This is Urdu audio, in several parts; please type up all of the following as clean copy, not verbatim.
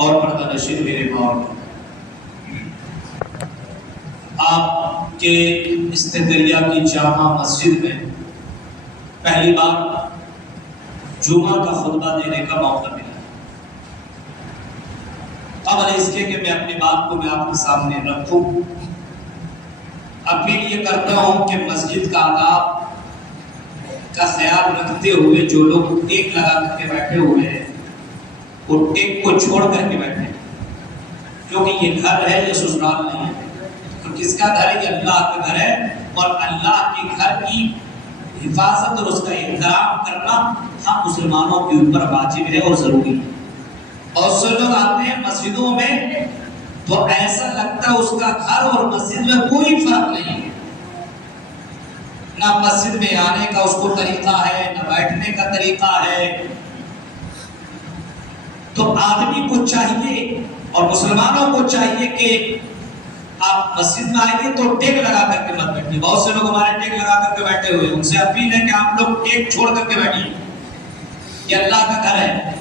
اور پردہ نشین میرے مولا، آپ کے استدلیا کی جامع مسجد میں پہلی بار جمعہ کا خطبہ دینے کا موقع ملا۔ قبل اس کے کہ میں اپنی بات کو میں آپ کے سامنے رکھوں، اپیل یہ کرتا ہوں کہ مسجد کا آداب کا خیال رکھتے ہوئے جو لوگ ٹیک لگا کر کے بیٹھے ہوئے ہیں وہ ٹیک کو چھوڑ کر کے بیٹھے ہیں، کیونکہ یہ گھر ہے، یہ سسرال نہیں ہے۔ تو کس کا گھر ہے؟ یہ اللہ کا گھر ہے، اور اللہ کے گھر کی حفاظت اور اس کا احترام کرنا ہم مسلمانوں کے اوپر واجب ہے اور ضروری ہے۔ اور سے لوگ آتے ہیں مسجدوں میں تو ایسا لگتا ہے اس کا گھر اور مسجد میں کوئی فرق نہیں ہے، نہ مسجد میں آنے کا اس کو طریقہ ہے، نہ بیٹھنے کا طریقہ ہے۔ تو آدمی کو چاہیے اور مسلمانوں کو چاہیے کہ آپ مسجد میں آئیے تو ٹیک لگا کر کے مت بیٹھیے۔ بہت سے لوگ ہمارے ٹیک لگا کر کے بیٹھے ہوئے ہیں، ان سے اپیل ہے کہ آپ لوگ ٹیک چھوڑ کر کے بیٹھیے، یہ اللہ کا گھر ہے۔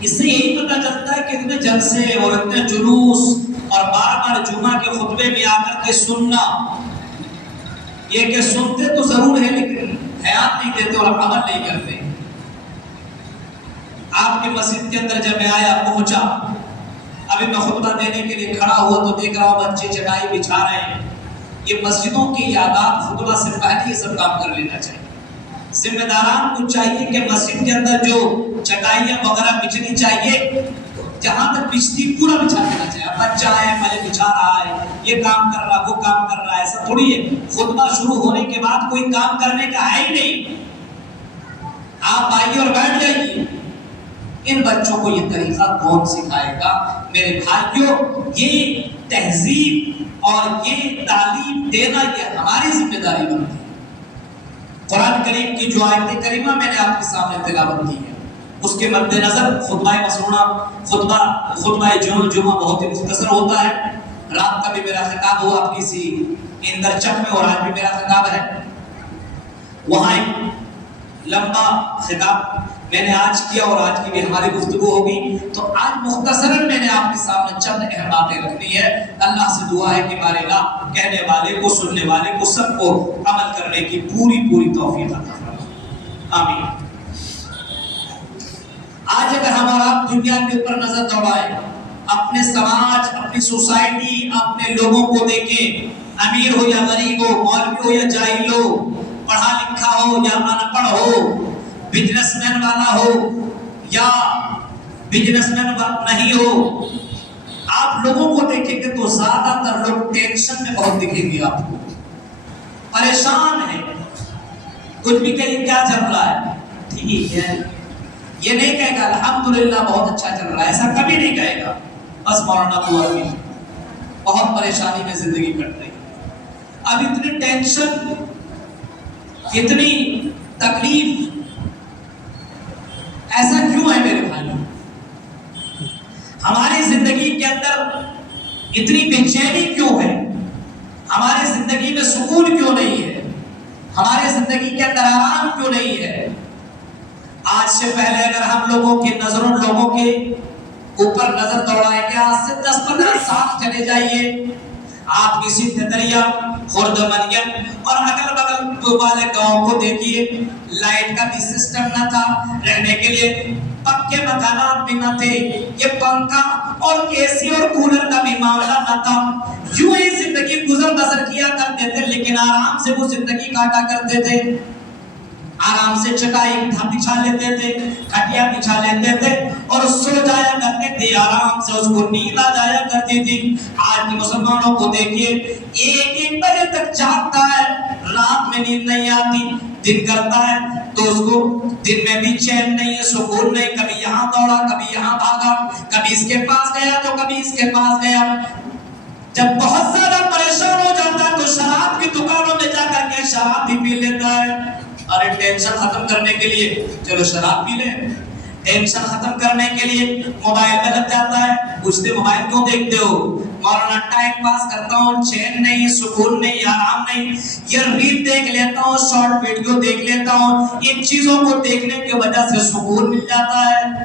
اس سے یہی پتہ چلتا ہے کہ اتنے جلسے اور اتنے جلوس اور بار بار جمعہ کے خطبے میں آ کر کے سننا، یہ کہ سنتے تو ضرور ہے لیکن حیات نہیں دیتے اور عمل نہیں کرتے۔ آپ کے مسجد کے اندر جب میں آیا پہنچا، ابھی میں خطبہ دینے کے لیے کھڑا ہوا تو دیکھ رہا ہوں بچے چٹائی بچھا رہے ہیں۔ یہ مسجدوں کی آداب خطبہ سے پہلے یہ سب کام کر لینا چاہیے۔ ذمہ داران کو چاہیے کہ مسجد کے اندر جو چٹائیاں وغیرہ بچھنی چاہیے، جہاں تک بچتی پورا بچھا دینا چاہیے۔ بچہ ہے پہلے بچھا رہا ہے، یہ کام کر رہا وہ کام کر رہا ہے، ایسا تھوڑی ہے خطبہ شروع ہونے کے بعد کوئی کام کرنے کا ہے ہی نہیں، آپ آئیے اور بیٹھ جائیے۔ ان بچوں کو یہ طریقہ کون سکھائے گا؟ میرے بھائیوں، یہ تہذیب اور یہ تعلیم دینا یہ ہماری ذمہ داری بنتی ہے۔ قرآن کریم کی جو آیت کریمہ میں نے آپ کے سامنے تلاوت کی ہے، اس کے مد نظر خطبہ مسنونہ خطبہ جمعہ بہت ہی مختصر ہوتا ہے۔ رات کا بھی میرا خطاب ہوا اپنی سی اندر چک میں، اور آج بھی میرا خطاب ہے۔ وہاں ایک لمبا خطاب میں نے آج کیا اور آج کی بھی ہماری گفتگو ہوگی، تو آج مختصراً میں نے آپ کے سامنے چند اہم باتیں رکھنی ہے۔ اللہ سے دعا ہے کہ ہمارے اللہ کہنے والے کو، سننے والے کو، سب کو عمل کرنے کی پوری توفیق عطا فرمائے، آمین۔ آج اگر ہمارا دنیا کے اوپر نظر دوڑائے، اپنے سماج، اپنی سوسائٹی، اپنے لوگوں کو دیکھیں، امیر ہو یا غریب ہو، مولوی ہو یا جاہل ہو، پڑھا لکھا ہو یا ان پڑھ ہو، بزنس مین والا ہو یا بزنس مین نہیں ہو، آپ لوگوں کو دیکھیں گے تو زیادہ تر لوگ ٹینشن میں بہت دکھیں گے، آپ کو پریشان ہے۔ کچھ بھی کہیں کیا چل رہا ہے؟ ٹھیک ہے، یہ نہیں کہے گا الحمدللہ بہت اچھا چل رہا ہے، ایسا کبھی نہیں کہے گا۔ بس مولانا دعا کی بہت پریشانی میں زندگی کٹ رہی ہے۔ اب اتنی ٹینشن، اتنی تکلیف، ایسا کیوں ہے میرے بھائی؟ ہماری زندگی کے اندر اتنی بے چینی کیوں ہے؟ ہماری زندگی میں سکون کیوں نہیں ہے؟ ہماری زندگی کے اندر آرام کیوں نہیں ہے؟ آج سے پہلے اگر ہم لوگوں کی نظروں لوگوں کے اوپر نظر دوڑائیں گے، آج سے 10-15 سال چلے جائیے، آپ کسی تتریا، خرد منین اور اگل بگل والے گاؤں کو دیکھیے، لائٹ کا بھی سسٹم نہ تھا، رہنے کے لیے پکے مکانات بھی نہ تھے، یہ پنکھا اور اے سی اور کولر کا بھی معاملہ نہ تھا۔ یوں ہی زندگی گزر بسر کیا کرتے تھے، لیکن آرام سے وہ زندگی کاٹا کرتے تھے، آرام سے چٹائی بچھا لیتے تھے، کھٹیا بچھا لیتے تھے اور سو جایا کرتے تھے، آرام سے اس کو نیند آ جایا کرتی تھی۔ آج کے مسلمانوں کو دیکھیے، ایک بجے تک جاگتا ہے، رات میں نیند نہیں آتی، دن کرتا ہے تو اس کو دن میں بھی چین نہیں ہے، سکون نہیں، کبھی یہاں دوڑا، کبھی یہاں بھاگا، کبھی اس کے پاس گیا تو کبھی اس کے پاس گیا۔ جب بہت زیادہ پریشان ہو جاتا ہے تو شراب کی دکانوں میں جا کر کے شراب بھی پی لیتا ہے۔ ارے ٹینشن ختم کرنے کے لیے چلو شراب پی لیں، ٹینشن ختم کرنے کے لیے موبائل میں لگ جاتا ہے، پوچھتے موبائل کیوں دیکھتے ہو؟ مولانا ٹائم پاس کرتا ہوں، چین نہیں، سکون نہیں، آرام نہیں، یہ ریل دیکھ لیتا ہوں، شارٹ ویڈیو دیکھ لیتا ہوں، ان چیزوں کو دیکھنے کی وجہ سے سکون مل جاتا ہے۔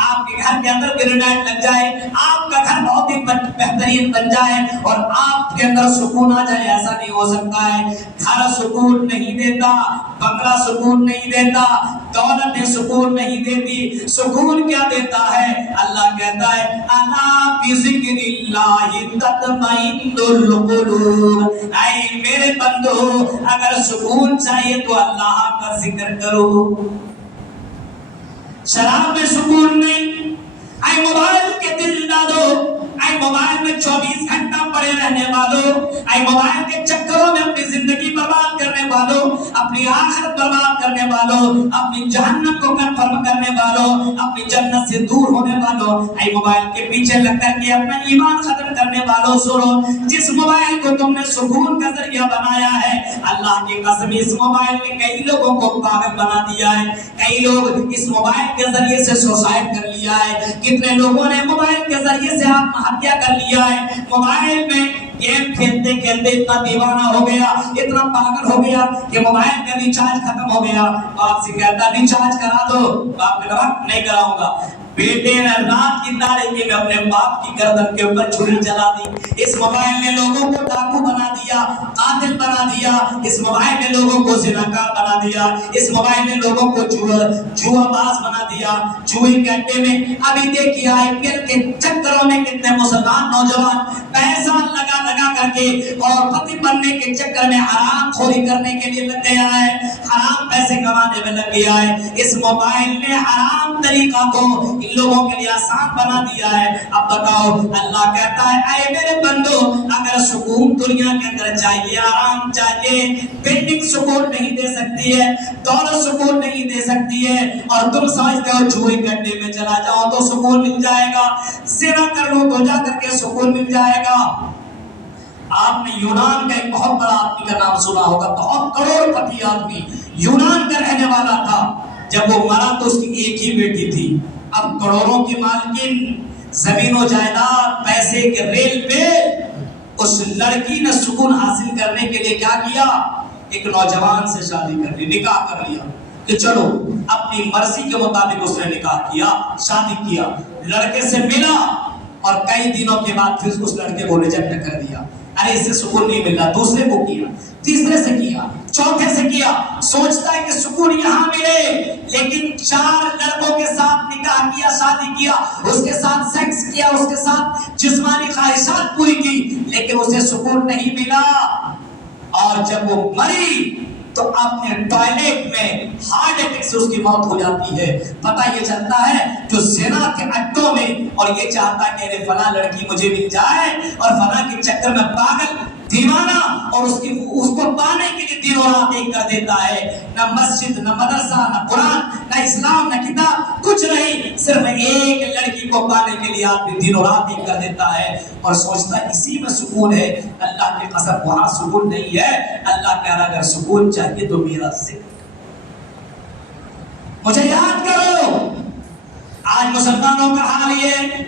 آپ کے گھر کے اندر گرینائٹ لگ جائے, آپ کا گھر بہت ہی بہترین بن جائے اور آپ کے اندر سکون آ جائے, ایسا نہیں ہو سکتا ہے. گھر سکون نہیں دیتا, بنگلہ سکون نہیں دیتا, دولت سکون نہیں دیتی. سکون کیا دیتا ہے؟ اللہ کہتا ہے الا بذکر اللہ تطمئن القلوب. اے میرے بندو, اگر سکون چاہیے تو اللہ کا ذکر کرو. شراب میں سکون نہیں, اے موبائل کے دل نہ دو, اے موبائل میں 24 گھنٹہ پڑے رہنے والوں, اے موبائل کے چکروں میں اپنی زندگی برباد کرنے والوں, اپنی آخرت برباد کرنے والوں, اپنی جہنم کو کنفرم کرنے والوں, اپنی جنت سے دور ہونے والوں, اے موبائل کے پیچھے لگ کر کے اپنا ایمان ختم کرنے والوں, سنو, جس موبائل کو تم نے سکون کا ذریعہ بنایا ہے, اللہ کی قسم اس موبائل نے کئی لوگوں کو پاگل بنا دیا ہے. کئی لوگ اس موبائل کے ذریعے سے سوسائڈ کر لیا ہے. کتنے لوگوں نے موبائل کے ذریعے سے آتم ہتیا کر لیا ہے. موبائل میں گیم کھیلتے کھیلتے اتنا دیوانہ ہو گیا, اتنا پاگل ہو گیا کہ موبائل کا ریچارج ختم ہو گیا. باپ سے کہتا ریچارج کرا دو, باپ کہتا نہیں کراؤں گا. بیٹے نے رات کی تاریکی میں اپنے باپ کی گردن کے اوپر چھری چلا دی. اس موبائل نے لوگوں کو ڈاکو بنا دیا, قاتل بنا دیا. اس موبائل نے لوگوں کو زناکار بنا دیا. اس موبائل نے لوگوں کو جوا باز بنا دیا. جوئے کے اڈے میں ابھی دیکھیے IPL کے چکروں میں کتنے مسلمان نوجوان پیسہ لگا کر کے اور پتی بننے کے چکر میں حرام خوری کرنے کے لیے لگ گیا ہے, حرام پیسے کمانے میں لگ گیا ہے. اس موبائل نے حرام طریقہ کو ان لوگوں کے لیے آسان بنا دیا ہے. اب بتاؤ, اللہ کہتا ہے اے میرے بندو, اگر سکون دنیا کے اندر چاہیے, آرام چاہیے, بلڈنگ سکون نہیں دے سکتی ہے, دولت سکون نہیں دے سکتی ہے, اور تم سمجھتے ہو جوئے گڈے میں چلا جاؤ تو سکون مل جائے گا, زنا کر لو تو جا کر کے سکون مل جائے گا. آپ نے یونان کا ایک بہت بڑا آدمی کا نام سنا ہوگا, بہت کروڑ پتی آدمی, یونان کا رہنے والا تھا. جب وہ مرا تو اس کی ایک ہی بیٹی تھی. اب کروڑوں کی مالکن, زمین و جائیداد, پیسے کے ریل پہ, اس لڑکی نے سکون حاصل کرنے کے لیے کیا کیا؟ ایک نوجوان سے شادی کر لی, نکاح کر لیا کہ چلو اپنی مرضی کے مطابق اس نے نکاح کیا, شادی کیا, لڑکے سے ملا اور کئی دنوں کے بعد پھر اس لڑکے کو ریجیکٹ کر دیا. ارے اس سے سکون نہیں ملا, دوسرے کو کیا, تیسرے سے کیا, چوتھے سے کیا, سوچتا ہے کہ سکون یہاں ملے, لیکن 4 لڑکوں کے ساتھ نکاح کیا, شادی کیا, اس کے ساتھ سیکس کیا, اس کے ساتھ جسمانی خواہشات پوری کی, لیکن اسے سکون نہیں ملا. اور جب وہ مری تو اپنے ٹوائلٹ میں ہارٹ اٹیک سے اس کی موت ہو جاتی ہے. پتہ یہ چلتا ہے جو زنا کے اڈوں میں, اور یہ چاہتا ہے کہ فلاں لڑکی مجھے مل جائے اور فلاں کے چکر میں پاگل دیوانہ, اور اس کو پانے کے لیے دن اور رات ایک کر دیتا ہے. نہ مسجد, نہ مدرسہ, نہ قرآن, نہ اسلام, نہ کتاب, کچھ نہیں, صرف ایک لڑکی کو پانے کے لیے آدمی دن اور رات ایک کر دیتا ہے اور سوچتا ہے اسی میں سکون ہے. اللہ کی قسم وہاں سکون نہیں ہے. اللہ کہہ رہا اگر سکون چاہیے تو میرا ذکر مجھے یاد کرو. آج مسلمانوں کا حال یہ,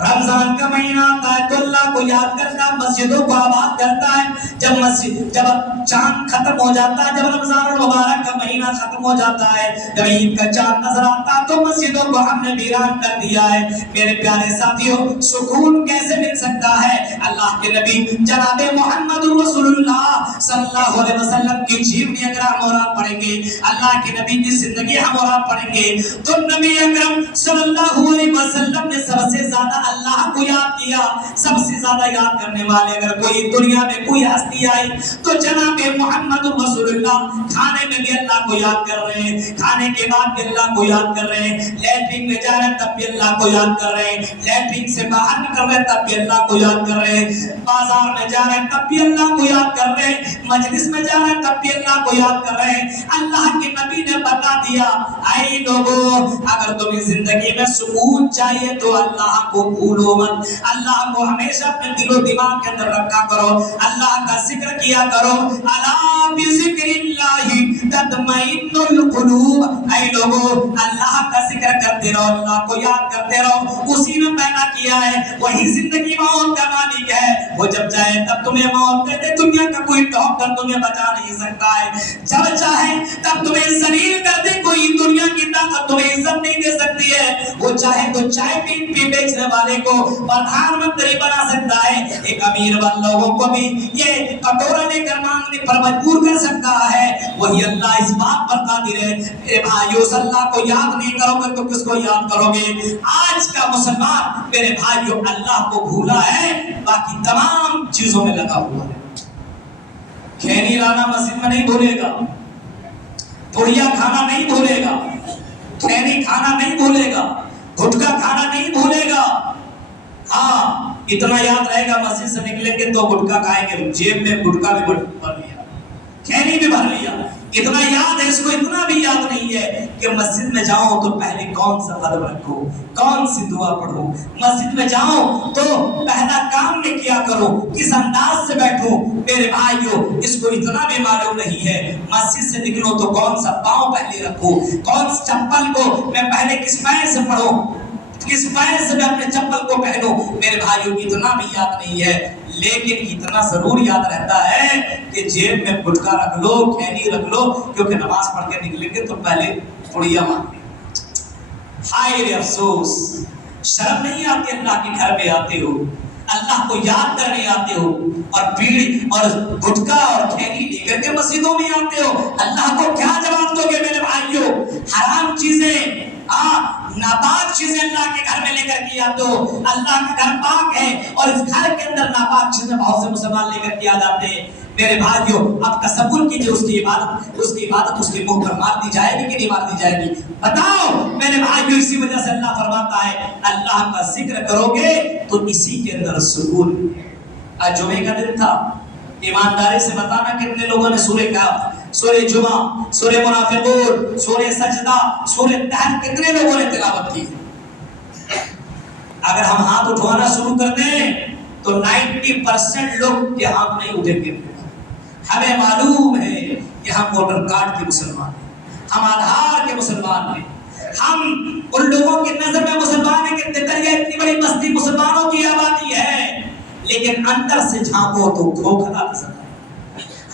رمضان کا مہینہ آتا ہے تو اللہ کو یاد کرتا ہے, مسجدوں کو آباد کرتا ہے. جب چاند ختم ہو جاتا ہے, جب رمضان المبارک کا مہینہ ختم ہو جاتا ہے, جب عید کا چاند نظر آتا ہے تو مسجدوں کو ہم نے ویران کر دیا ہے. میرے پیارے ساتھیوں, سکون کیسے مل سکتا ہے؟ اللہ کے نبی جناب محمد رسول اللہ صلی اللہ علیہ وسلم کی جیونی اگر ہم اور آپ پڑھیں گے, اللہ کے نبی کی زندگی ہم اور آپ پڑھیں گے, تو نبی اکرم صلی اللہ علیہ وسلم نے سب سے زیادہ اللہ کو یاد کیا. سب سے زیادہ یاد کرنے والے اگر کوئی دنیا میں کوئی ہستی آئی تو جناب محمد رسول اللہ. کھانے میں بھی اللہ کو یاد کر رہے ہیں, کھانے کے بعد بھی اللہ کو یاد کر رہے ہیں, لیٹرین میں جا رہے ہیں تب بھی اللہ کو یاد کر رہے ہیں, لیٹرین سے باہر نکل رہے ہیں تب بھی اللہ کو یاد کر رہے ہیں, بازار میں جا رہے ہیں تب بھی اللہ کو یاد کر رہے ہیں, مجلس میں جا رہے ہیں تب بھی اللہ کو یاد کر رہے ہیں. اللہ کے نبی نے بتا دیا, اے لوگوں, اگر تمہیں زندگی میں سکون چاہیے تو اللہ کو بھولو مت, اللہ کو ہمیشہ اپنے دل و دماغ کے اندر رکھا کرو, اللہ کا ذکر کیا کرو. الا بذکر اللہ تطمئن القلوب. اے لوگوں, اللہ کا ذکر کرتے رہو, اللہ کو یاد کرتے رہو, اسی میں میں پیدا کیا ہے وہی زندگی موت کا مالک ہے. وہ جب چاہے تب تمہیں موت دے دے. دنیا کا کوئی ڈاکٹر تمہیں بچا نہیں سکتا ہے. جب چاہے تب تمہیں ذلیل کر دے. کوئی دنیا کی طاقت تمہیں عزت نہیں دے سکتی ہے. وہ چاہے تو چائے پی بیچنے والے کو پردھان منتری بنا سکتا ہے. ایک امیر والے لوگوں کو بھی یہ کٹورا لے کر مانگنے پر مجبور کر سکتا ہے. وہی اللہ اس بات پر قادر ہے. اے بھائیو اللہ کو یاد نہیں کرو گے تو کس کو یاد کرو گے؟ آج کا مسلمان میرے بھائیو اللہ کو بھولا ہے, باقی تمام چیزوں میں لگا ہوا ہے. کھینی لانا مسجد میں نہیں بھولے گا, پڑیا کھانا نہیں بھولے گا, کھینی کھانا نہیں بھولے گا, گٹکا کھانا نہیں بھولے گا. ہاں اتنا یاد رہے گا مسجد سے نکلیں گے تو گٹکا کھائیں گے, جیب میں گٹکا بھی بھر لیا, کھینی بھی بھر لیا. اتنا یاد ہے, اس کو اتنا بھی یاد نہیں ہے کہ مسجد میں جاؤں تو پہلے کون سا قدم رکھو, کون سی دعا پڑھو. مسجد میں جاؤں تو پہلا کام میں کیا کروں, کس انداز سے بیٹھوں. میرے بھائیو اس کو اتنا بھی معلوم نہیں ہے. مسجد سے نکلو تو کون سا پاؤں پہلے رکھوں, کون سی چپل کو میں پہلے کس پیر سے پڑھوں, کس پیر سے میں اپنے چپل کو پہنوں. میرے بھائیو اتنا بھی یاد نہیں ہے, لیکن اتنا ضرور یاد رہتا ہے کہ جیب میں گٹکا رکھ لو, کھینی رکھ لو, کیونکہ نماز پڑھ کے نکلیں گے تو پہلے پڑیا مانگیں. ہائے رے افسوس, شرم نہیں آتی اللہ کے گھر میں آتے ہو, اللہ کو یاد کرنے آتے ہو, اور بیڑی اور گٹکا اور کھینی لے کر کے مسجدوں میں آتے ہو. اللہ کو کیا جواب دو گے میرے بھائیو؟ حرام چیزیں, ناپاک چیزیں اللہ کے گھر میں لے کر کے آتے ہو. اللہ کا گھر پاک ہے اور اس گھر کے اندر ناپاک چیزیں بہت سے مسلمان لے کر کے آ جاتے ہیں. میرے بھائیو اب تصور کیجئے اس کی عبادت اس کے منہ پر مار دی جائے گی کہ نہیں مار دی جائے گی؟ بتاؤ میرے بھائیو. اسی وجہ سے اللہ فرماتا ہے اللہ کا ذکر کرو گے تو اسی کے اندر سکون ہے. آج جمعے کا دن تھا, ایمانداری سے بتانا کتنے لوگوں نے سورہ کہف, سورہ جمعہ, سورہ منافقون, سورہ سجدہ, سورہ تحر کتنے لوگوں نے تلاوت کی؟ اگر ہم ہاتھ اٹھوانا شروع کر دیں تو 90% لوگ کے ہاتھ نہیں اٹھیں گے. ہمیں معلوم ہے کہ ہم ووٹر کارڈ کے مسلمان ہیں, ہم آدھار کے مسلمان ہیں, ہم ان لوگوں کی نظر میں مسلمان ہیں کہ تیتریا اتنی بڑی بستی مسلمانوں کی آبادی ہے, لیکن اندر سے جھانکو تو کھوکھلا نظر ہے.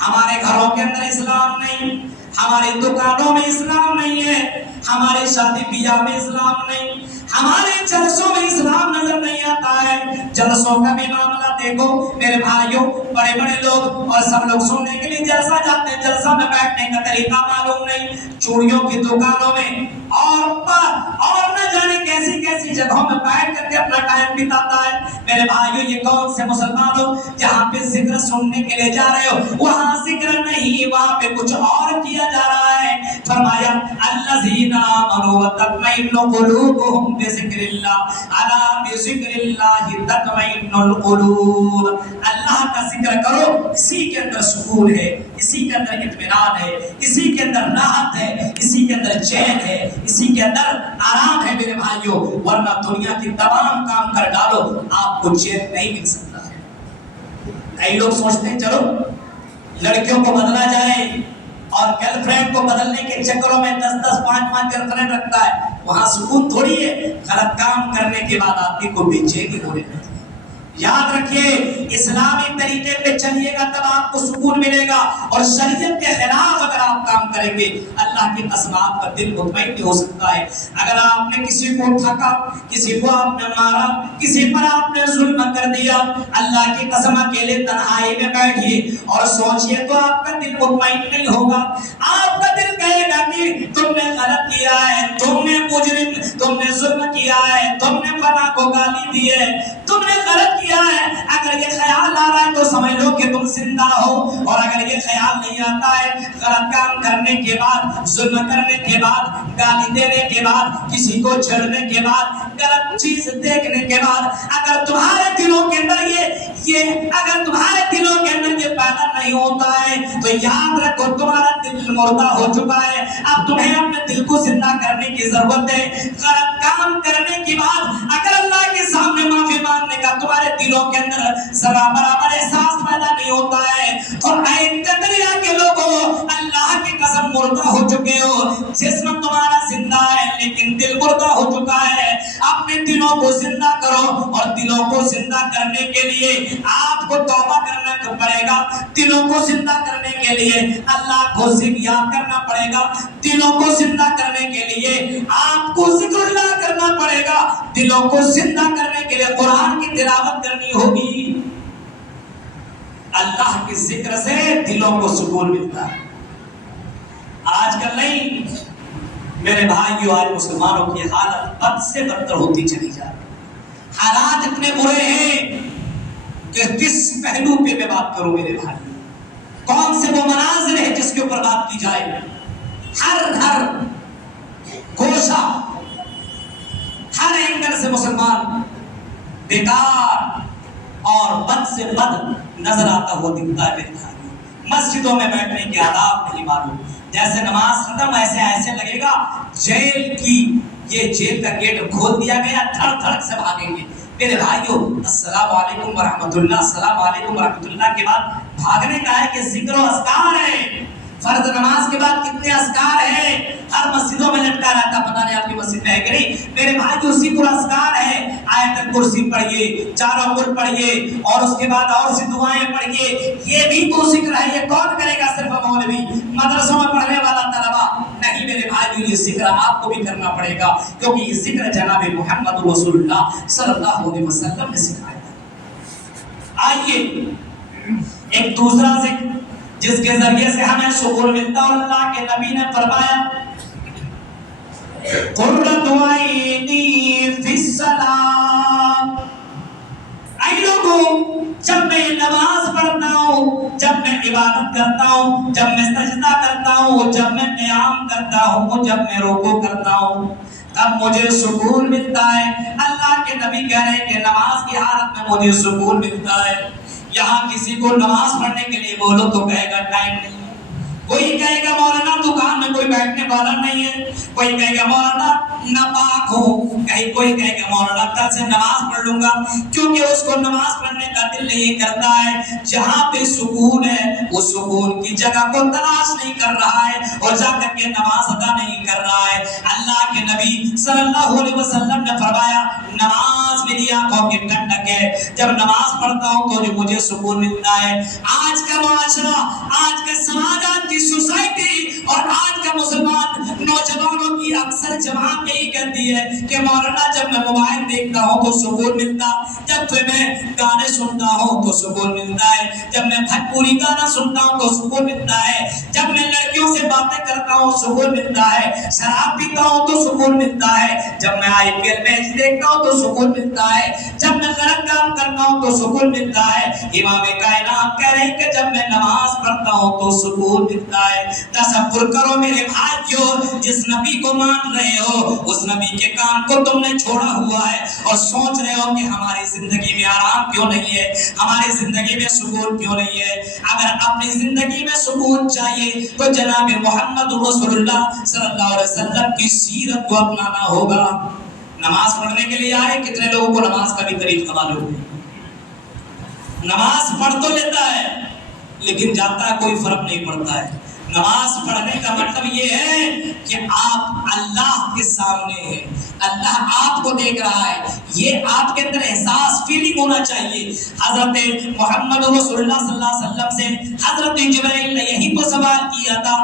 ہمارے گھروں کے اندر اسلام نہیں, ہماری دکانوں میں اسلام نہیں ہے, ہمارے شادی بیاہ میں اسلام نہیں, ہمارے جلسوں میں اسلام نظر نہیں آتا ہے. جلسوں کا بھی معاملہ دیکھو میرے بھائیوں, بڑے بڑے لوگ اور سب لوگ سننے کے لیے جلسہ جاتے ہیں, جلسہ میں بیٹھنے کا طریقہ معلوم نہیں. چوڑیوں کی دکانوں میں اور نہ جانے کیسی کیسی جگہوں میں بیٹھ کر کے اپنا ٹائم بتاتا ہے. میرے بھائیوں یہ کون سے مسلمان ہو جہاں پہ ذکر سننے کے لیے جا رہے ہو, وہاں ذکر نہیں, وہاں پہ کچھ اور کیا جا رہا ہے. فرمایا الذین آمنوا وتطمئن قلوبهم بذکر اللہ, الا بذکر اللہ تطمئن القلوب. اللہ کا ذکر کرو, اسی کے اندر سکون ہے, اسی کے اندر اطمینان ہے, اسی کے اندر راحت ہے, اسی کے اندر چین ہے, اسی کے اندر آرام ہے میرے بھائیوں. ورنہ دنیا کی تمام کام کر ڈالو آپ کو چین نہیں مل سکتا ہے. کئی لوگ سوچتے ہیں چلو لڑکیوں کو بدلا جائے, اور گرل فرینڈ کو بدلنے کے چکروں میں 10-10, 5-5 گرل فرینڈ رکھتا ہے, وہاں سکون تھوڑی ہے. غلط کام کرنے کے بعد آدمی کو بے چینی ہونے لگتی ہے. یاد رکھیے اسلامی طریقے پہ چلیے گا تب آپ کو سکون ملے گا, اور شریعت کے خلاف اگر آپ کام کریں گے اللہ کی قسم آپ کا دل مطمئن نہیں ہو سکتا ہے. اگر آپ نے کسی کو ٹھکا, کسی کو آپ نے مارا, کسی پر آپ نے ظلم کر دیا, اللہ کی قسم اکیلے تنہائی میں بیٹھیے اور سوچئے تو آپ کا دل مطمئن نہیں ہوگا. آپ کا دل کہے گا کہ تم نے غلط کیا ہے, تم نے مجرم, تم نے ظلم کیا ہے, تم نے فلاں کو گالی دی ہے, تم نے غلط کیا ہے. اگر یہ خیال آ رہا ہے تو سمجھ لو کہ تم زندہ ہو, اور اگر یہ خیال نہیں آتا ہے غلط کام کرنے کے بعد, ظلم کرنے کے بعد, گالی دینے کے بعد, کسی کو چھڑنے کے بعد, غلط چیز دیکھنے کے بعد, اگر تمہارے دلوں کے اندر اگر تمہارے دلوں کے اندر یہ پیدا نہیں ہوتا ہے تو یاد رکھو تمہارا دل مردہ ہو چکا ہے. اب تمہیں اپنے دل کو زندہ کرنے کی ضرورت ہے. غلط کام کرنے کے بعد اگر اللہ کے سامنے معافی مانگنے کا تمہارے دلوں کے اندر ذرا برابر احساس پیدا نہیں ہوتا ہے تو اے تتریا کے لوگوں, اللہ کی قسم مردہ ہو چکے ہو. جسم تمہارا زندہ ہے لیکن دل مردہ ہو چکا ہے. اپنے دلوں کو زندہ کرو، اور دلوں کو زندہ کرنے کے لیے آپ کو توبہ کرنا پڑے گا، دلوں کو زندہ کرنے کے لیے اللہ کو ذکر یاد کرنا پڑے گا، دلوں کو زندہ کرنے کے لیے آپ کو ذکر اللہ کرنا پڑے گا، دلوں کو زندہ کرنے کے لیے قرآن کی تلاوت کرنی ہوگی۔ اللہ کے ذکر سے دلوں کو سکون ملتا ہے۔ آج کل نہیں میرے بھائیو، آج مسلمانوں کی حالت بد سے بدتر ہوتی چلی جا رہی ہے، حالات اتنے برے ہیں کہ کس پہلو پہ میں بات کروں میرے بھائی، کون سے وہ مناظر ہیں جس کے اوپر بات کی جائے؟ ہر گوشہ، ہر اینگل سے مسلمان بیکار اور بد سے بد نظر آتا ہوا دکھتا ہے میرے بھائی۔ مسجدوں میں بیٹھنے کے آداب نہیں معلوم، جیسے نماز ختم ایسے لگے گا جیل کی، یہ جیل کا گیٹ کھول دیا گیا، دھڑ دھڑ سے بھاگیں گے۔ میرے بھائیو، السلام علیکم ورحمۃ اللہ، السلام علیکم ورحمۃ اللہ کے بعد بھاگنے کا ہے کہ ذکر و اذکار ہے۔ فرض نماز کے بعد کتنے اذکار ہیں، ہر مسجدوں میں لٹکا رہتا، پتہ نہیں آپ کی مسجد میں ہے کہ نہیں۔ میرے بھائیو، ذکر و اذکار ہے، آیت الکرسی پڑھیے، چاروں کل پڑھیے، اور اس کے بعد اور سی دعائیں پڑھیے، یہ بھی تو ذکر ہے۔ یہ کون کرے گا؟ صرف مولوی، مدرسوں میں پڑھنے والا طلبا نہیں۔ میرے بھائیو، یہ ذکر آپ کو بھی کرنا پڑے گا، کیونکہ یہ ذکر جناب محمد رسول اللہ صلی اللہ علیہ وسلم نے سکھایا۔ آئیے ایک دوسرا ذکر جس کے ذریعے سے ہمیں سکون ملتا، اور اللہ کے نبی نے فرمایا قرۃ عینی فی الصلاۃ۔ اے لوگوں، جب میں نماز پڑھتا ہوں، جب میں عبادت کرتا ہوں، جب میں سجدہ کرتا ہوں، جب میں قیام کرتا ہوں، جب میں رکوع کرتا ہوں، تب مجھے سکون ملتا ہے۔ اللہ کے نبی کہہ رہے ہیں کہ نماز کی حالت میں مجھے سکون ملتا ہے۔ یہاں کسی کو نماز پڑھنے کے لیے بولو تو کہے گا ٹائم نہیں ہے، کوئی کہے گا مولانا دکان میں کوئی بیٹھنے والا نہیں ہے، کوئی کہے گا مولانا ناپاک ہو، کوئی کہے گا مولانا کل سے نماز پڑھ لوں گا، کیونکہ اس کو نماز پڑھنے کا دل نہیں کرتا ہے۔ جہاں پہ سکون ہے، اس سکون کی جگہ کو تلاش نہیں کر رہا ہے، اور جا کر کے نماز ادا نہیں کر رہا ہے۔ اللہ کے نبی صلی اللہ علیہ وسلم نے فرمایا نماز میری آنکھوں کی ٹھنڈک ہے، جب نماز پڑھتا ہوں تو مجھے سکون ملتا ہے۔ آج کا معاشرہ، آج کا سماجات کی سوسائٹی اور آج کا مسلمان نوجوانوں کی اکثر جماعت یہی کہتی ہے کہ مولانا جب میں موبائل دیکھتا ہوں تو سکون ملتا، جب میں گانے سنتا ہوں تو سکون ملتا ہے، جب میں بھوجپوری گانا سنتا ہوں تو سکون ملتا ہے، جب میں لڑکیوں سے باتیں کرتا ہوں سکون ملتا ہے، شراب پیتا ہوں تو سکون ملتا ہے، جب میں IPL میچ دیکھتا ہوں تو سکون ملتا ہے، جب میں غلط کام کرتا ہوں تو سکون ملتا ہے۔ امام کائنات کہہ رہے ہیں کہ جب میں نماز پڑھتا ہوں تو سکون ملتا ہے۔ تصور کرو میرے بھائیو، جس نبی کو مان رہے ہو، اس نبی کے کام کو تم نے چھوڑا ہوا ہے، اور سوچ رہے ہو کہ ہماری زندگی میں آرام کیوں نہیں ہے، ہماری زندگی میں سکون کیوں نہیں ہے۔ اگر اپنی زندگی میں سکون چاہیے تو جناب محمد رسول اللہ صلی اللہ علیہ وسلم کی سیرت کو اپنانا ہوگا۔ نماز پڑھنے کے لیے آئے، کتنے لوگوں کو نماز کا بھی طریقہ معلوم ہے؟ نماز پڑھ تو لیتا ہے لیکن جاتا ہے کوئی فرق نہیں پڑتا ہے۔ نماز پڑھنے کا مطلب یہ ہے کہ آپ اللہ کے سامنے ہیں، اللہ آپ کو دیکھ رہا ہے، یہ آپ کے اندر احساس فیلنگ ہونا چاہیے۔ حضرت محمد رسول اللہ صلی اللہ علیہ وسلم سے حضرت جبرائیل نے یہی تو سوال کیا تھا،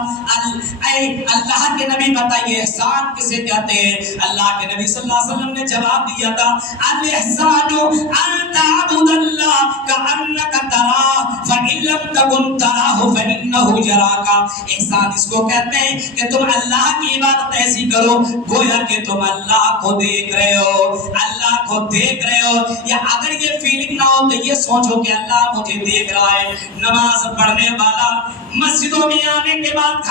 اے اللہ کے نبی بتائیے احسان کسے کہتے ہیں؟ اللہ کے نبی صلی اللہ علیہ وسلم نے جواب دیا تھا الاحسان ان تعبد اللہ کأنک تراہ فإن لم تکن تراہ فإنہ یراک۔ احسان اس کو کہتے ہیں کہ تم اللہ کی عبادت ایسی کرو گویا کہ تم اللہ کو دیکھ رہے ہو، اللہ کو دیکھ رہے ہو۔ یا اگر یہ فیلنگ نہ ہو تو یہ سوچو کہ اللہ مجھے دیکھ رہا ہے۔ نماز پڑھنے والا مسجدوں میں آنے کے بعد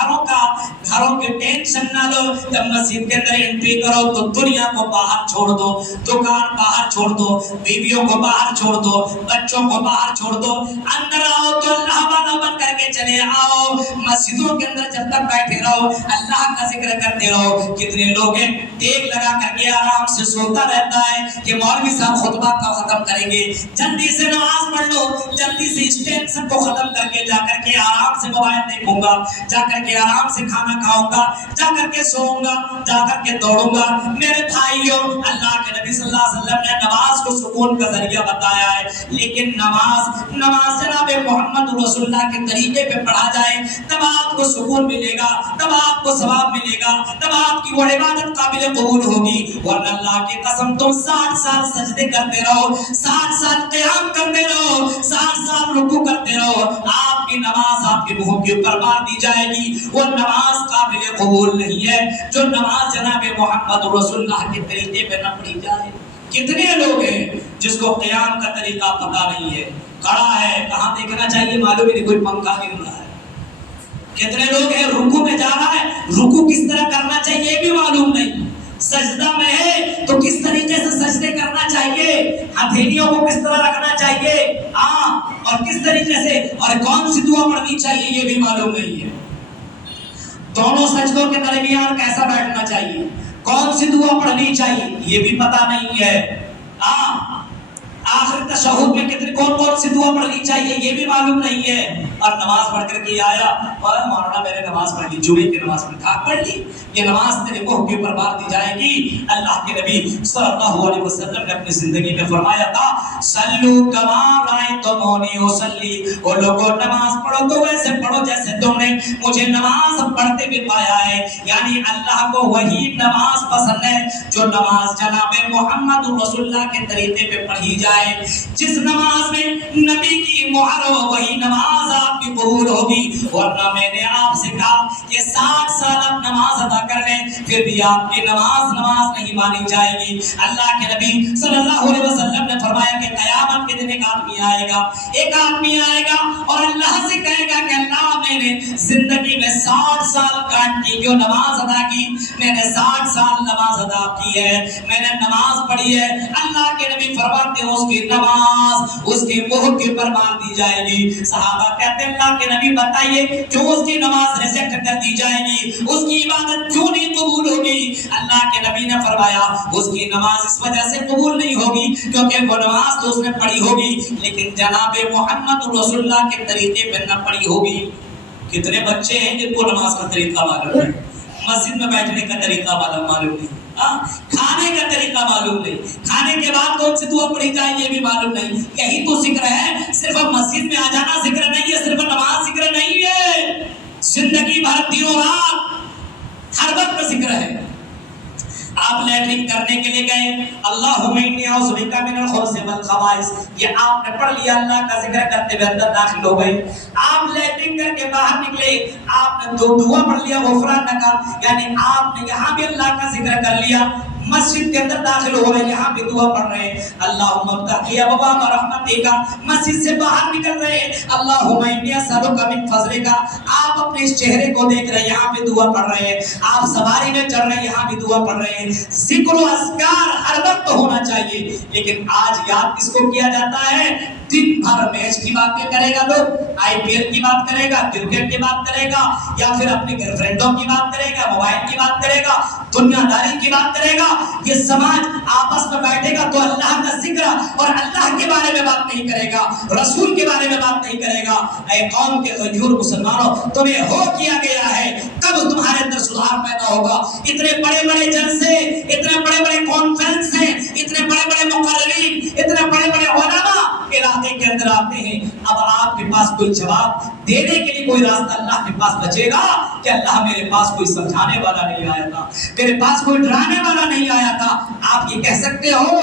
گھروں کے ٹینشن نہ لو، جب مسجد کے اندر انٹری کرو تو دنیا کو باہر چھوڑ دو، دکان باہر چھوڑ دو، بیویوں کو باہر چھوڑ دو، بچوں کو باہر چھوڑ دو، اندر آؤ تو اللہ والا بن کر کے چلے آؤ مسجدوں کے اندر جب تک بیٹھے رہو اللہ کا ذکر کرتے رہو. کتنے لوگ ہیں ٹیک لگا کر کے آرام سے سوتا رہتا ہے کہ مولوی صاحب خطبہ کا ختم کریں گے, جلدی سے نماز پڑھ لو, جلدی سے اس ٹینشن کو ختم کر کے جا کر کے آرام سے موبائل دیکھوں گا, جا کر کے آرام سے کھانا کھاؤں گا, جا کر کے سوؤں گا, جا کر کے دوڑوں گا. میرے بھائیوں, اللہ کے نبی صلی اللہ علیہ وسلم نے نماز کو سکون کا ذریعہ بتایا ہے, لیکن نماز جناب محمد رسول اللہ کے طریقے پہ پڑھا جائے تب آپ کو سکون ملے گا, تب آپ کو ثواب ملے گا, تب آپ کی وہ عبادت قابل قبول ہوگی. ورنہ اللہ کی قسم تم 60 سال سجدے کرتے رہو, 60 سال قیام کرتے رہو, 60 سال رکوع کرتے رہو, آپ کی نماز آپ کے منہ کے اوپر مار دی جائے گی. وہ نماز قابل قبول نہیں ہے جو نماز جناب محمد رسول اللہ کے طریقے پہ نہ پڑھی جائے. کتنے لوگ ہیں جس کو قیام کا طریقہ پتہ نہیں ہے, کھڑا ہے کہاں دیکھنا چاہیے معلوم ہی نہیں, کوئی پنکھا گر رہا ہے. کتنے لوگ ہیں رکوع میں جا رہا ہے, رکوع کس طرح کرنا چاہیے یہ بھی معلوم نہیں, سجدہ میں ہے تو کس طریقے سے سجدے کرنا چاہیے, ہتھیلیوں کو کس طرح رکھنا چاہیے, اور کس طریقے سے اور کون سی دعا پڑھنی چاہیے یہ بھی معلوم نہیں ہے. دونوں سجدوں کے درمیان کیسا بیٹھنا چاہیے, کون سی دعا پڑھنی چاہیے یہ بھی پتہ نہیں ہے. آخر تشہد میں کون سی دعا پڑھنی چاہیے یہ بھی معلوم نہیں ہے. اور نماز پڑھ کر کے آیا اور مولانا میں نے نماز پڑھ لی, جمعے کی نماز پڑھ لی, یہ نماز تیرے منہ کے اوپر مار دی جائے گی. اللہ کے نبی صلی اللہ علیہ وسلم نے اپنی زندگی میں فرمایا تھا صلو کما رأیتمونی اصلی, وہ لوگوں نماز پڑھو تو ویسے پڑھو جیسے تم نے مجھے نماز پڑھتے بھی پایا ہے. یعنی اللہ کو وہی نماز پسند ہے جو نماز جناب محمد رسول اللہ کے طریقے پہ پڑھی جائے. جس نماز میں نبی کی مہر ہو وہی نماز آپ کی قبول ہوگی. ورنہ میں نے آپ سے کہا کہ 60 سال آپ نماز ادا کر لیں پھر بھی آپ کی نماز نہیں مانی جائے گی. اللہ کے نبی صلی اللہ علیہ وسلم نے فرمایا کہ قیامت کے دن ایک آدمی آئے گا اور اللہ سے کہے گا کہ اللہ میں نے زندگی میں 60 سال کاٹ کی جو نماز ادا کی, میں نے 60 سال نماز ادا کی ہے, میں نے نماز پڑھی ہے. اللہ کے نبی فرماتے ہیں اس کی نماز اس کے منہ کے اوپر مار دی جائے گی. صحابہ کہتے ہیں اللہ کے نبی بتائیے کیوں اس کی نماز ریجیکٹ کر دی جائے گی, اس کی عبادت کیوں نہیں قبول ہوگی؟ اللہ کے نبی نے فرمایا اس کی نماز اس وجہ سے قبول نہیں ہوگی کیونکہ وہ نماز تو اس نے پڑھی ہوگی لیکن جناب محمد رسول اللہ کے طریقے پہ نہ پڑھی ہوگی. کتنے بچے ہیں جن کو نماز کا طریقہ معلوم ہے, مسجد میں بیٹھنے کا طریقہ معلوم نہیں, کھانے کا طریقہ معلوم نہیں, کھانے کے بعد کون سی دعا پڑھی جائے یہ بھی معلوم نہیں. یہی تو ذکر ہے, صرف مسجد میں آ جانا ذکر نہیں ہے, صرف نماز ذکر نہیں ہے, زندگی بھر دنوں رات ہر وقت ذکر ہے. آپ لیٹرنگ کرنے کے لیے گئے اللہم انی اعوذ بک من الخبث والخبائث, یہ آپ نے پڑھ لیا, اللہ کا ذکر کرتے ہوئے اندر داخل ہو گئے. آپ لیٹرنگ کر کے باہر نکلے, آپ نے دعا پڑھ لیا غفرانک, یعنی آپ نے یہاں بھی اللہ کا ذکر کر لیا. مسجد کے اندر داخل ہو رہے, یہاں بھی دعا پڑھ رہے ہیں اللہم افتح لی ابواب رحمتک. مسجد سے باہر نکل رہے اللہم انی اسألک من فضلک, آپ اپنے اس چہرے کو دیکھ رہے, یہاں بھی دعا پڑھ رہے ہیں. آپ سواری میں چڑھ رہے, یہاں بھی دعا پڑھ رہے ہیں. ذکر و اذکار ہر وقت ہونا چاہیے, لیکن آج یاد کس کو کیا جاتا ہے؟ دن بھر میچ کی باتیں کرے گا لوگ, IPL کی بات کرے گا, کرکٹ کی بات کرے گا, یا پھر اپنی گرل فرینڈوں کی بات کرے گا, موبائل کی بات کرے گا, دنیا داری کی بات کرے گا. یہ سماج آپس میں بیٹھے گا تو اللہ کا ذکر اور اللہ کے بارے میں بات نہیں کرے گا, رسول کے بارے میں بات نہیں کرے گا. اے قوم کے غیور مسلمانوں, تمہیں ہو کیا گیا ہے, کب تمہارے اندر سدھار پیدا ہوگا؟ اتنے بڑے بڑے جلسے, اتنے بڑے بڑے کانفرنس ہیں, اتنے بڑے بڑے مقررین, اتنے بڑے بڑے علماء علاقے کے اندر آتے ہیں. اب آپ کے پاس کوئی جواب دینے کے لیے کوئی راستہ اللہ کے پاس بچے گا کہ اللہ میرے پاس کوئی سمجھانے والا نہیں آیا تھا, میرے پاس کوئی ڈرانے والا نہیں آیا تھا. آپ یہ کہہ سکتے ہو؟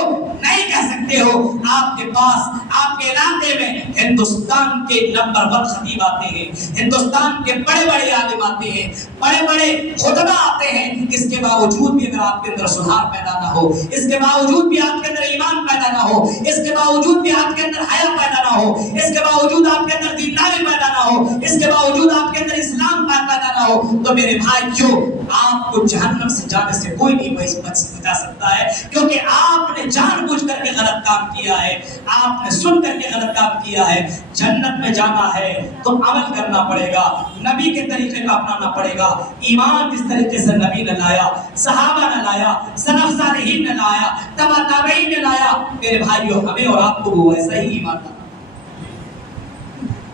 نہیں کہہ سکتے ہو. آپ کے پاس آپ کے علاقے میں ہندوستان کے نمبر 1 خطیب آتے ہیں, ہندوستان کے بڑے بڑے عالم آتے ہیں, بڑے بڑے خطبہ آتے ہیں. اس کے باوجود بھی اگر آپ کے اندر سدھار پیدا نہ ہو, اس کے باوجود بھی آپ کے اندر ایمان پیدا نہ ہو, اس کے باوجود بھی آپ کے اندر حیا پیدا نہ ہو, اس کے باوجود آپ کے اندر دینداری پیدا نہ ہو, اس کے باوجود آپ کے اندر اسلام پیدا نہ ہو تو میرے بھائیوں آپ کو جہنم سے جانے سے کوئی نہیں بچا سکتا ہے، کیونکہ آپ نے جان بوجھ کر کے غلط کام کیا ہے، آپ نے سن کر کے غلط کام کیا ہے۔ جنت میں جانا ہے تو عمل کرنا پڑے گا، نبی کے طریقے کا اپنانا پڑے گا۔ ایمان جس طریقے سے نبی نے لایا، صحابہ نے لایا، سلف صالحین نے لایا، تبع تابعین نے لایا، میرے بھائیوں ہمیں اور آپ کو وہ ویسا ہی ایمان لانا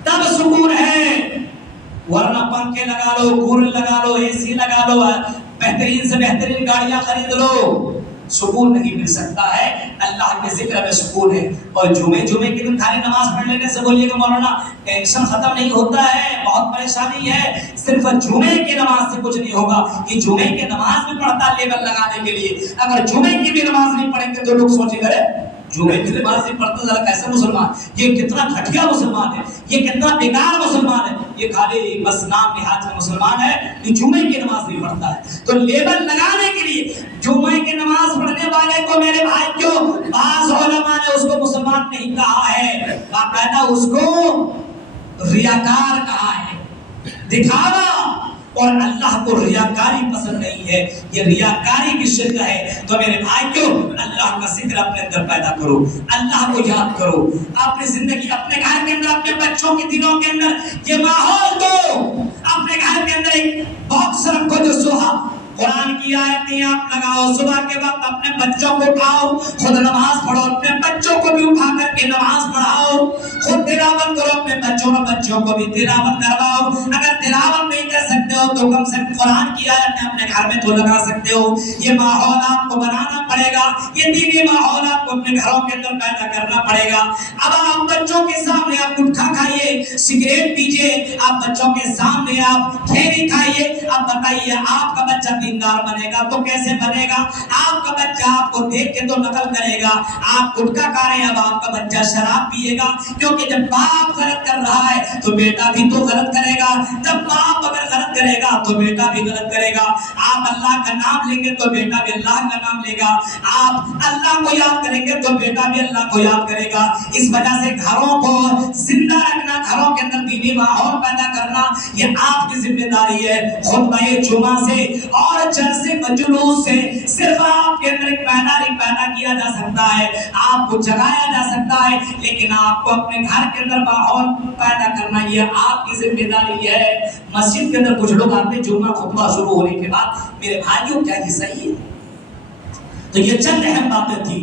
تب سکون ہے، ورنہ پنکھے لگا لو، کولر لگا لو، اے سی لگا لو، بہترین سے بہترین گاڑیاں خرید لو، سکون نہیں مل سکتا ہے۔ اللہ کے ذکر میں سکون ہے۔ اور جمعے کے دن خالی نماز پڑھ لینے سے بولیے کہ مولانا ٹینشن ختم نہیں ہوتا ہے، بہت پریشانی ہے، صرف جمعے کی نماز سے کچھ نہیں ہوگا۔ یہ جمعے کی نماز بھی پڑھتا لیبل لگانے کے لیے، اگر جمعے کی بھی نماز نہیں پڑھیں گے تو لوگ سوچیں گے جمعے کی نماز نہیں پڑھتا ذرا کیسا مسلمان، یہ کتنا گھٹیا مسلمان ہے، یہ کتنا بیکار مسلمان ہے، یہ خالی بس نام نہاد کا مسلمان ہے، یہ جمعے کی نماز نہیں پڑھتا ہے۔ تو لیبل لگانے کے لیے جمعے کی نماز پڑھنے والے کو میرے بھائیوں بعض علماء نے اس کو مسلمان نہیں کہا ہے، باقاعدہ اس کو ریاکار کہا ہے، دکھاوا، اور اللہ کو ریاکاری پسند نہیں ہے، یہ ریاکاری کی شرک ہے۔ تو میرے بھائیوں اللہ کا ذکر اپنے اندر پیدا کرو، اللہ کو یاد کرو، اپنی زندگی، اپنے گھر کے اندر، اپنے بچوں کے دلوں کے اندر یہ ماحول دو، اپنے گھر کے اندر ایک باکس رکھو جو سوہا قرآن کی آیتیں آپ لگاؤ، صبح کے وقت اپنے بچوں کو اٹھاؤ، خود نماز پڑھو، اپنے بچوں کو بھی اٹھا کر کے نماز پڑھاؤ، خود تلاوت کرو، اپنے بچوں کو بھی تلاوت کرواؤ۔ اگر تلاوت نہیں کر سکتے ہو تو کم سے کم قرآن کی آیتیں اپنے گھر میں تو لگا سکتے ہو۔ یہ ماحول آپ کو بنانا پڑے گا، یہ دینی ماحول آپ کو اپنے گھروں کے اندر پیدا کرنا پڑے گا۔ اب آپ بچوں کے سامنے آپ گٹکھا کھائیے، سگریٹ پیجیے، آپ بچوں کے سامنے آپ کھیری کھائیے، اب بتائیے آپ کا بچہ دیندار بنے گا تو کیسے بنے گا؟ آپ کا بچہ آپ کو دیکھ کے تو نقل کرے گا۔ آپ گٹکا کھا رہے ہیں، اب آپ کا بچہ شراب پیے گا، کیونکہ جب باپ غلط کر رہا ہے تو بیٹا بھی تو غلط کرے گا، جب باپ اگر غلط کرے گا تو بیٹا بھی غلط کرے گا۔ آپ اللہ کا نام لیں گے تو بیٹا بھی اللہ کا نام لے گا، آپ اللہ کو یاد کریں گے تو بیٹا بھی اللہ کو یاد کرے گا۔ اس وجہ سے گھروں کو زندہ رکھنا، گھروں کے اندر دینی ماحول پیدا کرنا، یہ آپ کی ذمہ داری ہے۔ خطبہ جمعہ سے اور جلسے مجلوس سے صرف آپ کے اندر ایک بیداری پیدا کیا جا سکتا ہے، آپ کو جگایا جا سکتا ہے، لیکن آپ کو اپنے گھر کے اندر ماحول پیدا کرنا یہ آپ کی ذمہ داری ہے۔ مسجد کے اندر کچھ لوگ آتے ہیں جمعہ خطبہ شروع ہونے کے بعد، میرے بھائیوں کیا یہ صحیح ہے؟ تو یہ چند اہم باتیں تھی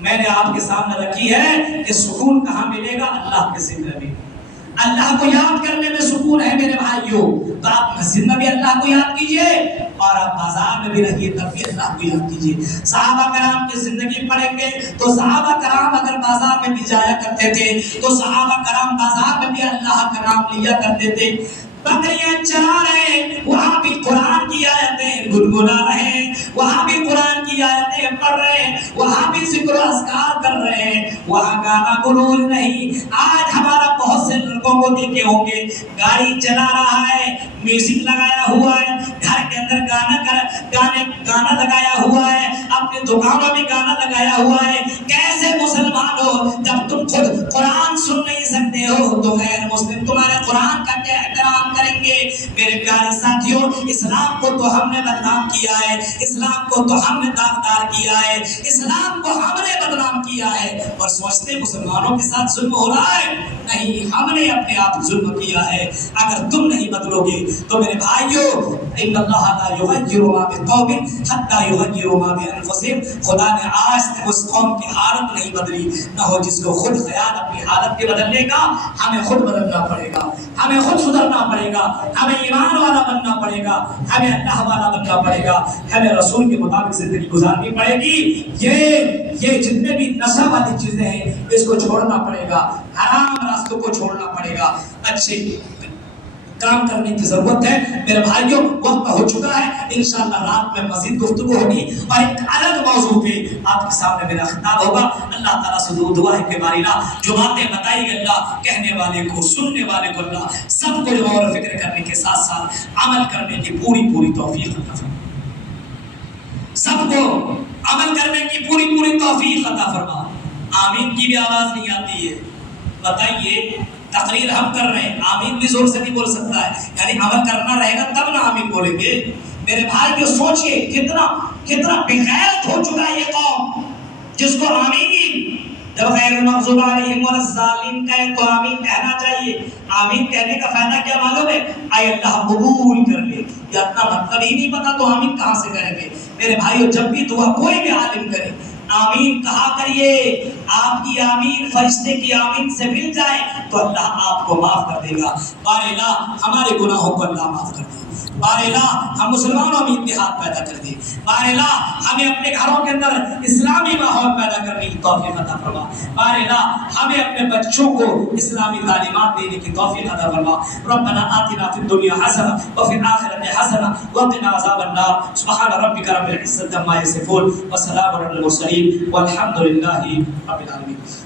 میں نے آپ کے سامنے رکھی ہے کہ سکون کہاں ملے گا؟ اللہ کے ذکر میں، اللہ کو یاد کرنے میں سکون ہے میرے بھائیوں۔ تو آپ مسجد میں بھی اللہ کو یاد کیجئے اور آپ بازار میں بھی رہیے تب بھی اللہ کو یاد کیجئے۔ صحابہ کرام کی زندگی پڑھیں گے تو صحابہ کرام اگر بازار میں بھی جایا کرتے تھے تو صحابہ کرام بازار میں بھی اللہ کا نام لیا کرتے تھے۔ بکریاں چرا رہے وہاں بھی قرآن کی آیتیں گنگنا رہے، وہاں بھی قرآن کی آیتیں پڑھ رہے ہیں، وہاں بھی ذکر و اذکار کر رہے ہیں، وہاں گانا گلوچ نہیں۔ آج ہمارا بہت سے لڑکوں کو دیکھے ہوں گے گاڑی چلا رہا ہے، میوزک لگایا ہوا ہے، گھر کے اندر گانا لگایا ہوا ہے، اپنے دکانوں میں گانا لگایا ہوا ہے۔ کیسے مسلمان ہو جب تم خود قرآن سن نہیں سکتے ہو تو غیر مسلم تمہارے قرآن کا کیا احترام کریں گے؟ میرے پیارے ساتھیوں، اسلام کو تو ہم نے بدنام کیا ہے، اسلام کو تو ہم نے داغدار کیا ہے، اسلام کو ہم نے بدنام کیا ہے، اور سوچتے مسلمانوں کے ساتھ ظلم ہو رہا ہے۔ نہیں، ہم نے اپنے آپ ظلم کیا ہے۔ اگر تم نہیں بدلو گے تو میرے بھائیوں، ان اللہ لا یغیر ما بقوم حتی یغیروا ما بانفسہم، خدا نے آج تک اس قوم کی حالت نہیں بدلی نہ ہو جس کو خود خیال اپنی حالت کے بدلنے کا۔ ہمیں خود بدلنا پڑے گا، ہمیں خود سدھرنا پڑے گا، ہمیں ایمان والا بننا پڑے گا، ہمیں اللہ والا بننا پڑے گا، ہمیں رسول کے مطابق زندگی گزارنی پڑے گی۔ یہ جتنے بھی نشہ والی چیزیں ہیں اس کو چھوڑنا پڑے گا، حرام راستوں کو چھوڑنا پڑے گا، اچھے کام کرنے کی ضرورت ہے۔ میرے بھائیوں، وقت ہو چکا ہے، انشاءاللہ رات میں مزید گفتگو ہوگی اور ایک الگ موضوع پہ آپ کے سامنے میرا خطاب ہوگا۔ اللہ تعالیٰ سے دعا ہے کہ بارینہ جو باتیں بتائی گئی اللہ، کہنے والے کو، سننے والے کو اللہ سب کو غور و فکر کرنے کے ساتھ ساتھ عمل کرنے کی پوری توفیق عطا فرما، سب کو عمل کرنے کی پوری توفیق عطا فرما۔ آمین کی بھی آواز نہیں آتی ہے، بتائیے تقریر ہم کر رہے ہیں، آمین بھی زور سے نہیں بول سکتا ہے، یعنی عمل کرنا رہے گا تب نہ آمین بولیں گے۔ میرے بھائی جو سوچئے کتنا بغیرت ہو چکا ہے یہ قوم، جس کو آمین جب غیر المغضوب علیہم ولا الضالین کہے تو آمین کہنا چاہیے۔ آمین کہنے کا فائدہ کیا معلوم ہے؟ اے اللہ قبول کر لے، یا اتنا مطلب ہی نہیں پتا تو آمین کہاں سے کریں گے؟ میرے بھائیو جب بھی دعا کوئی بھی عالم کرے آمین کہا کریے، آپ کی آمین فرشتے کی آمین سے مل جائے تو اللہ آپ کو معاف کر دے گا۔ بار الہ ہمارے گناہوں کو اللہ معاف کر دے، بار الہ ہم مسلمانوں میں اتحاد پیدا کر دے، بار الہ ہمیں اپنے گھروں کے اندر اسلامی ماحول پیدا کرنے کی توفیق عطا فرما، بار الہ ہمیں اپنے بچوں کو اسلامی تعلیمات دینے کی توفیق عطا فرما۔ ربنا آتنا فی الدنیا حسنہ وفی الآخرۃ حسنہ وقنا عذاب النار۔ سبحان ربک رب العزۃ عما یصفون وسلام علی المرسلین والحمد للہ رب العالمین۔